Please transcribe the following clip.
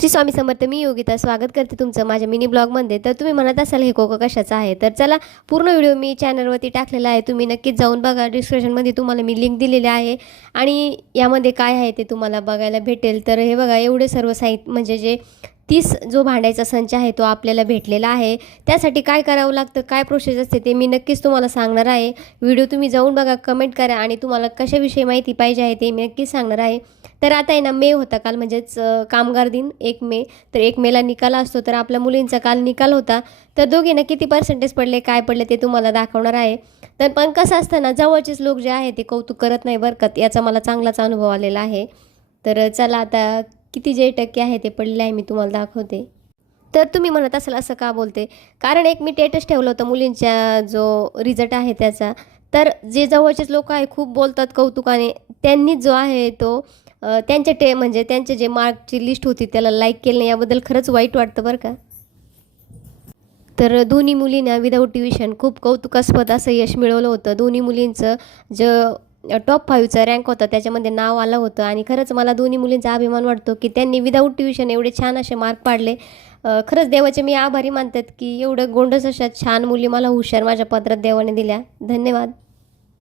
श्री स्वामी समर्थ. मी योगिता स्वागत करते तुमचं माझ्या मिनी ब्लॉगमध्ये. तर तुम्ही म्हणत असाल हे कोको कशाचं आहे, तर चला पूर्ण व्हिडिओ मी चॅनलवरती टाकलेला आहे, तुम्ही नक्कीच जाऊन बघा. डिस्क्रिप्शनमध्ये तुम्हाला मी लिंक दिलेली आहे आणि यामध्ये काय आहे ते तुम्हाला बघायला भेटेल. तर हे बघा, एवढे सर्व साहित्य म्हणजे जे 30 जो भांड्याचा संच आहे तो आपल्याला भेटलेला आहे. त्यासाठी काय करावं लागतं, काय प्रोसेस असते ते मी नक्कीच तुम्हाला सांगणार आहे. व्हिडिओ तुम्ही जाऊन बघा, कमेंट करा आणि तुम्हाला कशाविषयी माहिती पाहिजे आहे ते मी नक्कीच सांगणार आहे. तर आता आहे ना, मे होता काल, म्हणजेच कामगार दिन 1 मे. तर 1 मेला निकाल असतो, तर आपल्या मुलींचा काल निकाल होता. तर दोघींना किती पर्सेंटेज पडले, काय पडले ते तुम्हाला दाखवणार आहे. तर पण कसं असतं ना, जवळचेच लोक जे आहे ते कौतुक करत नाही बरं का, याचा मला चांगलाच अनुभव आलेला आहे. तर चला आता किती जे टक्के आहे ते पडले आहे मी तुम्हाला दाखवते. तर तुम्ही म्हणत असाल असं का बोलते, कारण एक मी स्टेटस ठेवलं होतं मुलींच्या जो रिझल्ट आहे त्याचा. तर जे जवळचेच लोक आहे खूप बोलतात कौतुकाने, त्यांनी जो आहे तो त्यांच्या म्हणजे त्यांचे जे मार्कची लिस्ट होती त्याला लाईक केलं नाही, याबद्दल खरंच वाईट वाटतं बरं का. तर दोन्ही मुलींना विदाऊट ट्युशन खूप कौतुकास्पद असं यश मिळवलं होतं. दोन्ही मुलींचं जे टॉप 5चा रँक होता त्याच्यामध्ये नाव आलं होतं आणि खरंच मला दोन्ही मुलींचा अभिमान वाटतो की त्यांनी विदाऊट ट्युशन एवढे छान असे मार्क पाडले. खरंच देवाचे मी आभारी मानतात की एवढं गोंडस अशा छान मुली मला हुशार माझ्या पदरात देवाने दिल्या. धन्यवाद.